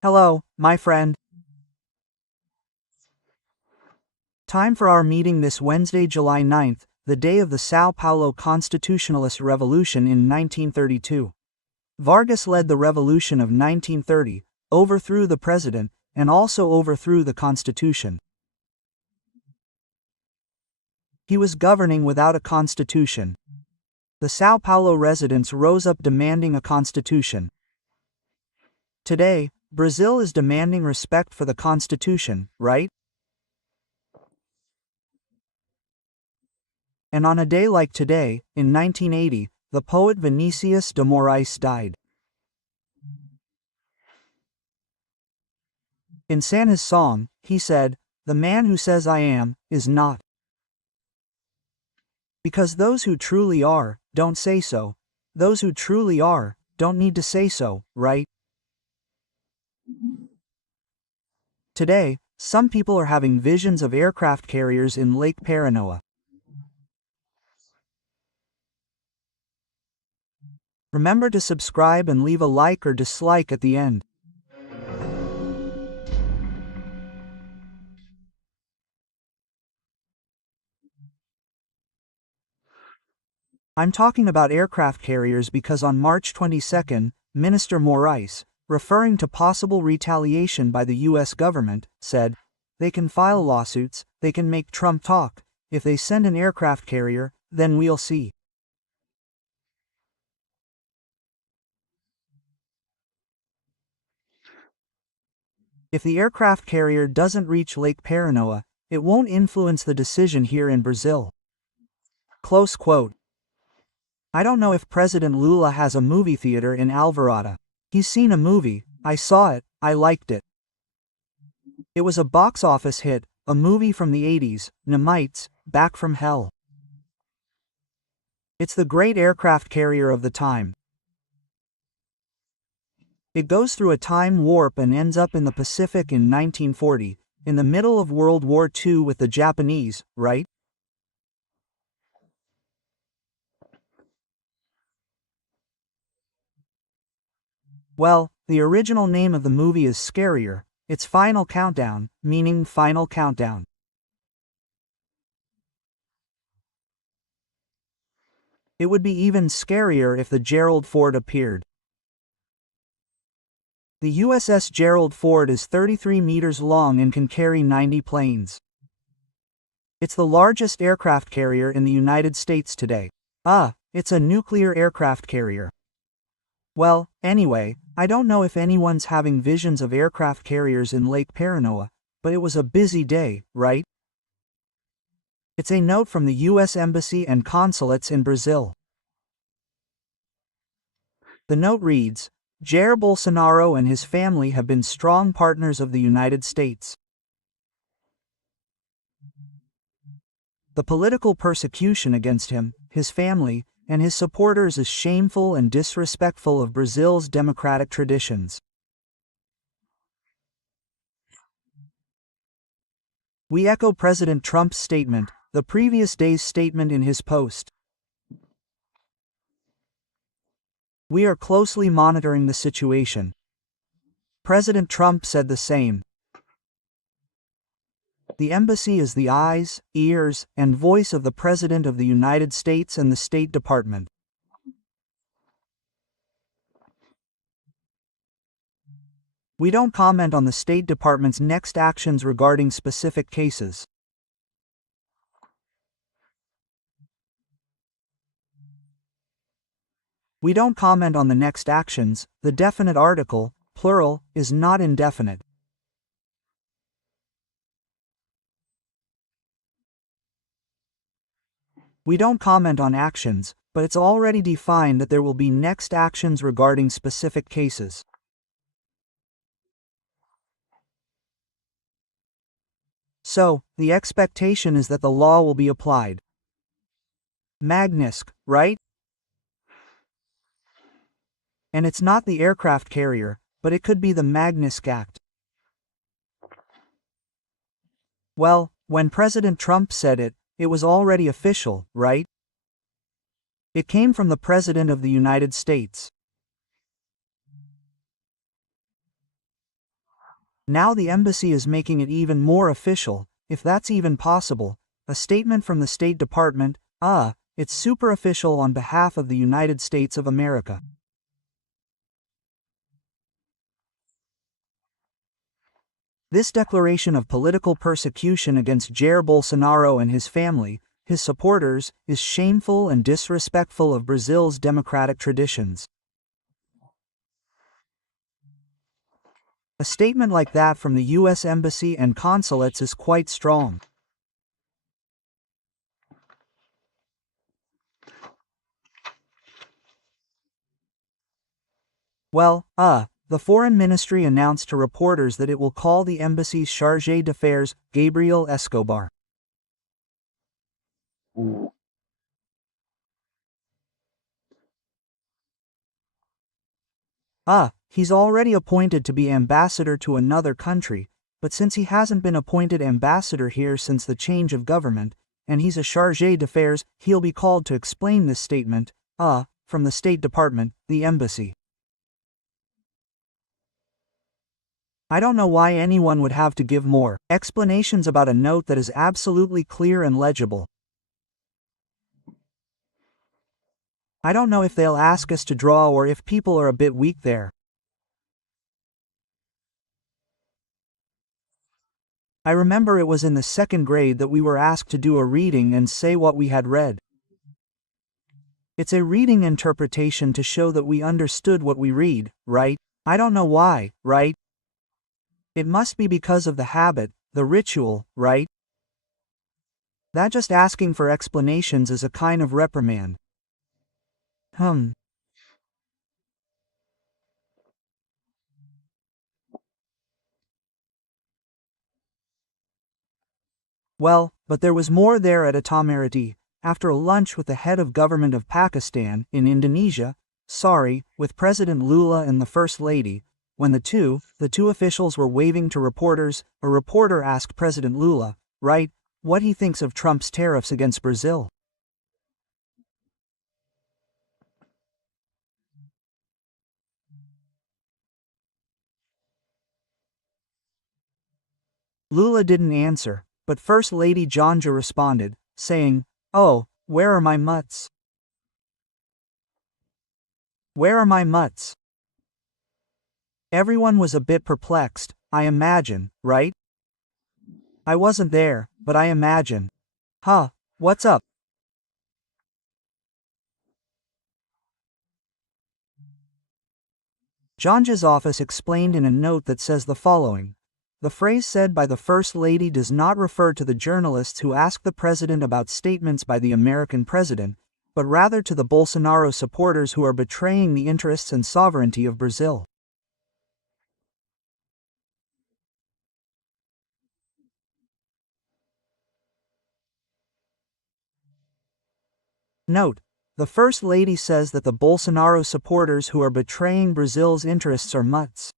Hello, my friend. Time for our meeting this Wednesday, July 9th, the day of the São Paulo Constitutionalist Revolution in 1932. Vargas led the revolution of 1930, overthrew the president, and also overthrew the constitution. He was governing without a constitution. The São Paulo residents rose up demanding a constitution. Today, Brazil is demanding respect for the constitution, right? And on a day like today, in 1980, the poet Vinícius de Moraes died. In Santa's song, he said, "The man who says I am, is not." Because those who truly are, don't say so. Those who truly are, don't need to say so, right? Today, some people are having visions of aircraft carriers in Lake Paranoa. Remember to subscribe and leave a like or dislike at the end. I'm talking about aircraft carriers because on March 22, Minister Moraes, referring to possible retaliation by the US government, said, "They can file lawsuits, they can make Trump talk. If they send an aircraft carrier, then we'll see." If the aircraft carrier doesn't reach Lake Paranoa, it won't influence the decision here in Brazil. Close quote. I don't know if President Lula has a movie theater in Alvorada. He's seen a movie, I saw it, I liked it. It was a box office hit, a movie from the 80s, Namites, Back from Hell. It's the great aircraft carrier of the time. It goes through a time warp and ends up in the Pacific in 1940, in the middle of World War II with the Japanese, right? Well, the original name of the movie is scarier. It's Final Countdown, meaning Final Countdown. It would be even scarier if the Gerald Ford appeared. The USS Gerald Ford is 33 meters long and can carry 90 planes. It's the largest aircraft carrier in the United States today. It's a nuclear aircraft carrier. Well, anyway, I don't know if anyone's having visions of aircraft carriers in Lake Paranoa, but it was a busy day, right? It's a note from the U.S. Embassy and consulates in Brazil. The note reads, Jair Bolsonaro and his family have been strong partners of the United States. The political persecution against him, his family, and his supporters is shameful and disrespectful of Brazil's democratic traditions. We echo President Trump's statement, the previous day's statement in his post. We are closely monitoring the situation. President Trump said the same. The embassy is the eyes, ears, and voice of the President of the United States and the State Department. We don't comment on the State Department's next actions regarding specific cases. We don't comment on the next actions. The definite article, plural, is not indefinite. We don't comment on actions, but it's already defined that there will be next actions regarding specific cases. So, the expectation is that the law will be applied. Magnitsc, right? And it's not the aircraft carrier, but it could be the Magnitsc Act. Well, when President Trump said it, it was already official, right? It came from the President of the United States. Now the embassy is making it even more official, if that's even possible. A statement from the State Department, it's super official on behalf of the United States of America. This declaration of political persecution against Jair Bolsonaro and his family, his supporters, is shameful and disrespectful of Brazil's democratic traditions. A statement like that from the U.S. Embassy and consulates is quite strong. Well, the Foreign Ministry announced to reporters that it will call the embassy's chargé d'affaires, Gabriel Escobar. He's already appointed to be ambassador to another country, but since he hasn't been appointed ambassador here since the change of government, and he's a chargé d'affaires, he'll be called to explain this statement, from the State Department, the embassy. I don't know why anyone would have to give more explanations about a note that is absolutely clear and legible. I don't know if they'll ask us to draw or if people are a bit weak there. I remember it was in the second grade that we were asked to do a reading and say what we had read. It's a reading interpretation to show that we understood what we read, right? I don't know why, right? It must be because of the habit, the ritual, right? That just asking for explanations is a kind of reprimand. Well, but there was more there at Itamaraty, after a lunch with the head of government of Pakistan, in Indonesia, with President Lula and the First Lady, when the two officials were waving to reporters, a reporter asked President Lula, what he thinks of Trump's tariffs against Brazil. Lula didn't answer, but First Lady Janja responded, saying, "Oh, where are my mutts? Where are my mutts?" Everyone was a bit perplexed, I imagine, right? I wasn't there, but I imagine. What's up? Janja's office explained in a note that says the following. The phrase said by the First Lady does not refer to the journalists who asked the president about statements by the American president, but rather to the Bolsonaro supporters who are betraying the interests and sovereignty of Brazil. Note, the First Lady says that the Bolsonaro supporters who are betraying Brazil's interests are mutts.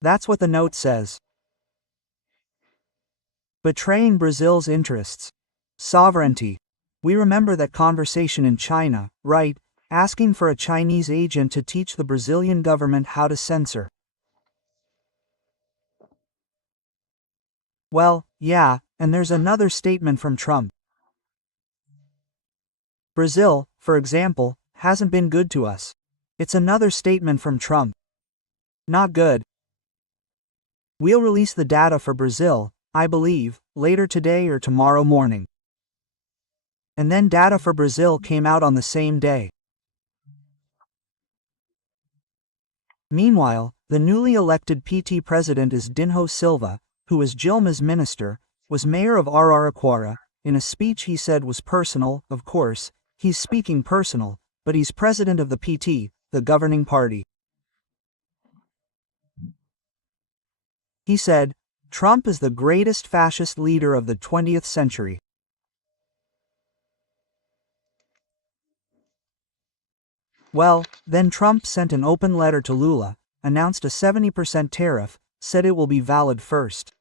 That's what the note says. Betraying Brazil's interests. Sovereignty. We remember that conversation in China, right? Asking for a Chinese agent to teach the Brazilian government how to censor. Well, yeah, and there's another statement from Trump. Brazil, for example, hasn't been good to us. It's another statement from Trump. Not good. We'll release the data for Brazil, I believe, later today or tomorrow morning. And then data for Brazil came out on the same day. Meanwhile, the newly elected PT president is Dinho Silva, who was Dilma's minister, was mayor of Araraquara. In a speech he said was personal, of course, he's speaking personal, but he's president of the PT, the governing party. He said, Trump is the greatest fascist leader of the 20th century. Well, then Trump sent an open letter to Lula, announced a 70% tariff, said it will be valid first.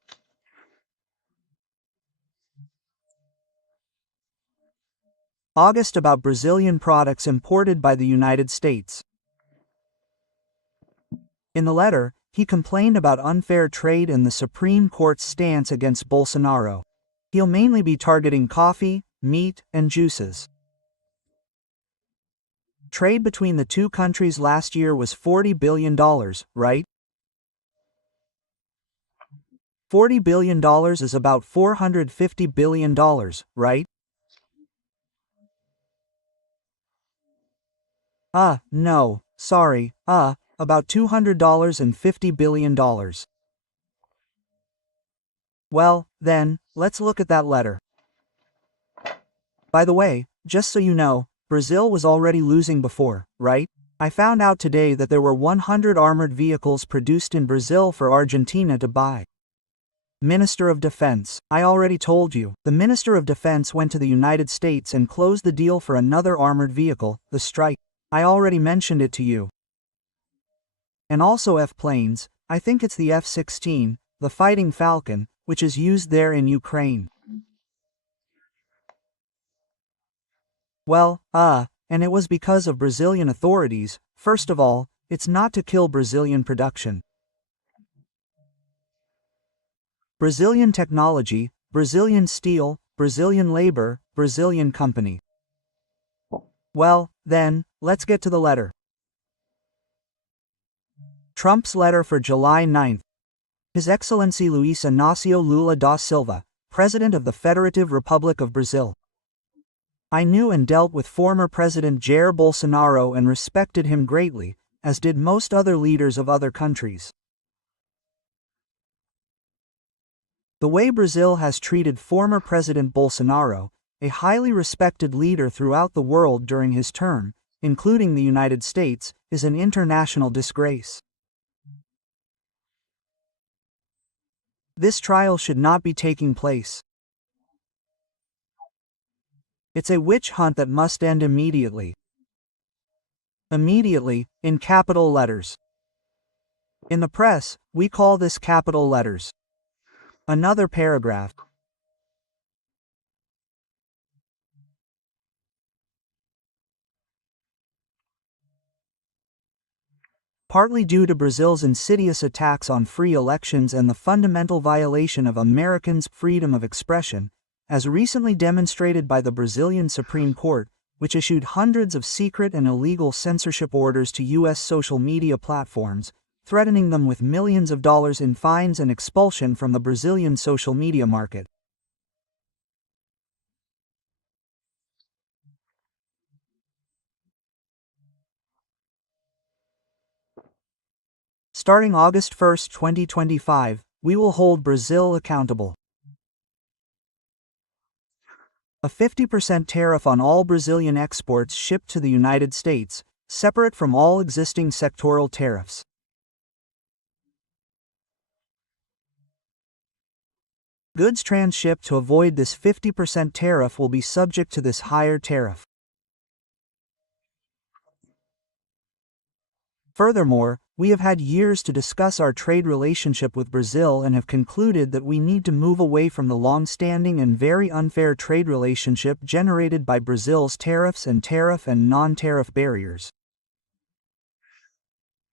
August about Brazilian products imported by the United States. In the letter, he complained about unfair trade and the Supreme Court's stance against Bolsonaro. He'll mainly be targeting coffee, meat, and juices. Trade between the two countries last year was $40 billion, right? $40 billion is about $450 billion, right? No, sorry, about $250 billion. Well, then, let's look at that letter. By the way, just so you know, Brazil was already losing before, right? I found out today that there were 100 armored vehicles produced in Brazil for Argentina to buy. Minister of Defense, I already told you, the Minister of Defense went to the United States and closed the deal for another armored vehicle, the Strike. I already mentioned it to you. And also F-planes, I think it's the F-16, the Fighting Falcon, which is used there in Ukraine. Well, and it was because of Brazilian authorities. First of all, it's not to kill Brazilian production. Brazilian technology, Brazilian steel, Brazilian labor, Brazilian company. Well, then, let's get to the letter. Trump's letter for July 9. His Excellency Luiz Inácio Lula da Silva, President of the Federative Republic of Brazil. I knew and dealt with former President Jair Bolsonaro and respected him greatly, as did most other leaders of other countries. The way Brazil has treated former President Bolsonaro, a highly respected leader throughout the world during his term, including the United States, is an international disgrace. This trial should not be taking place. It's a witch hunt that must end immediately. Immediately, in capital letters. In the press, we call this capital letters. Another paragraph. Partly due to Brazil's insidious attacks on free elections and the fundamental violation of Americans' freedom of expression, as recently demonstrated by the Brazilian Supreme Court, which issued hundreds of secret and illegal censorship orders to U.S. social media platforms, threatening them with millions of dollars in fines and expulsion from the Brazilian social media market. Starting August 1, 2025, we will hold Brazil accountable. A 50% tariff on all Brazilian exports shipped to the United States, separate from all existing sectoral tariffs. Goods transshipped to avoid this 50% tariff will be subject to this higher tariff. Furthermore, we have had years to discuss our trade relationship with Brazil and have concluded that we need to move away from the long-standing and very unfair trade relationship generated by Brazil's tariffs and tariff and non-tariff barriers.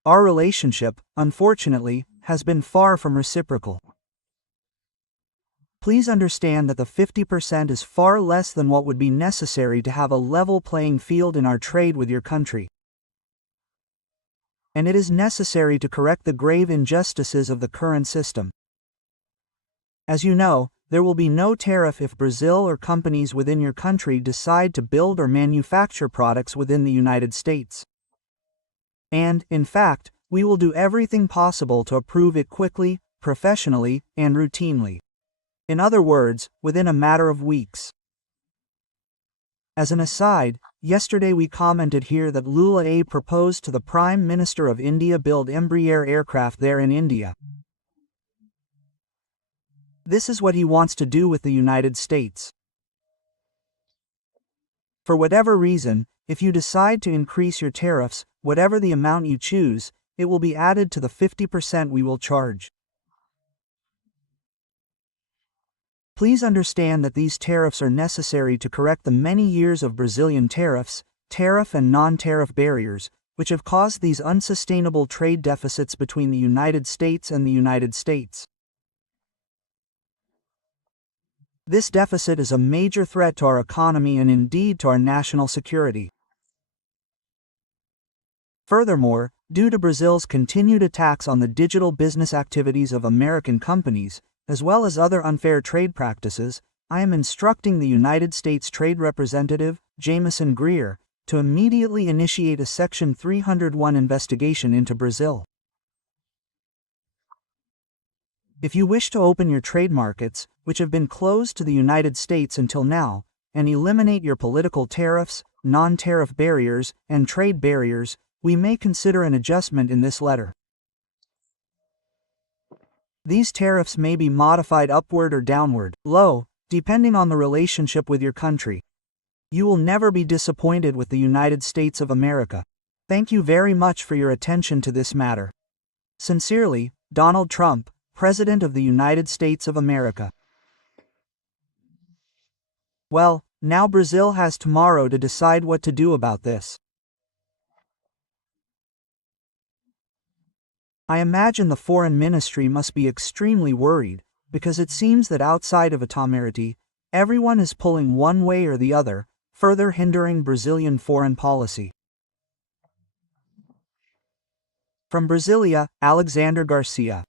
Our relationship, unfortunately, has been far from reciprocal. Please understand that the 50% is far less than what would be necessary to have a level playing field in our trade with your country. And it is necessary to correct the grave injustices of the current system. As you know, there will be no tariff if Brazil or companies within your country decide to build or manufacture products within the United States. And, in fact, we will do everything possible to approve it quickly, professionally, and routinely. In other words, within a matter of weeks. As an aside, yesterday we commented here that Lula proposed to the Prime Minister of India build Embraer aircraft there in India. This is what he wants to do with the United States. For whatever reason, if you decide to increase your tariffs, whatever the amount you choose, it will be added to the 50% we will charge. Please understand that these tariffs are necessary to correct the many years of Brazilian tariffs, tariff and non-tariff barriers, which have caused these unsustainable trade deficits between the United States and the United States. This deficit is a major threat to our economy and indeed to our national security. Furthermore, due to Brazil's continued attacks on the digital business activities of American companies, as well as other unfair trade practices, I am instructing the United States Trade Representative, Jameson Greer, to immediately initiate a Section 301 investigation into Brazil. If you wish to open your trade markets, which have been closed to the United States until now, and eliminate your political tariffs, non-tariff barriers, and trade barriers, we may consider an adjustment in this letter. These tariffs may be modified upward or downward, low, depending on the relationship with your country. You will never be disappointed with the United States of America. Thank you very much for your attention to this matter. Sincerely, Donald Trump, President of the United States of America. Well, now Brazil has tomorrow to decide what to do about this. I imagine the foreign ministry must be extremely worried, because it seems that outside of Itamaraty, everyone is pulling one way or the other, further hindering Brazilian foreign policy. From Brasilia, Alexandre Garcia.